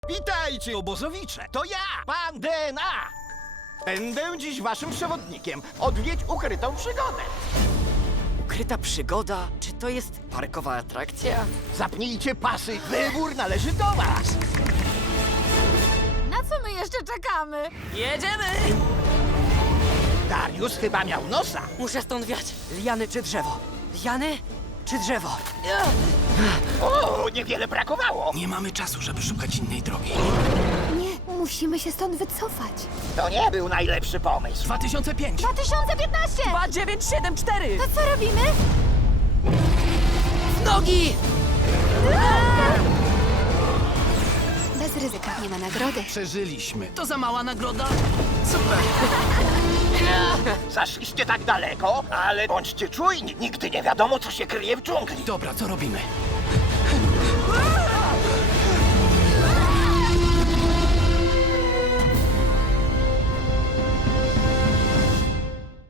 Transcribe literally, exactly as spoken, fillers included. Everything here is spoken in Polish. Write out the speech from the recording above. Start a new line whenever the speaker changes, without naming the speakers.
Witajcie, obozowicze! To ja, pan D N A! Będę dziś waszym przewodnikiem. Odwiedź ukrytą przygodę.
Ukryta przygoda? Czy to jest parkowa atrakcja?
Zapnijcie pasy, wybór należy do was.
Na co my jeszcze czekamy?
Jedziemy!
Dariusz chyba miał nosa.
Muszę stąd wiać. Liany czy drzewo? Liany czy drzewo?
O, niewiele brakowało.
Nie mamy czasu, żeby szukać innej drogi.
Nie, musimy się stąd wycofać.
To nie był najlepszy pomysł.
dwa tysiące pięć.
dwa tysiące piętnaście!
dwa dziewięć siedem cztery!
To co robimy?
W nogi!
Bez ryzyka, nie ma nagrody.
Przeżyliśmy. To za mała nagroda? Super.
Zaszliście tak daleko, ale bądźcie czujni. Nigdy nie wiadomo, co się kryje w dżungli.
Dobra, co robimy?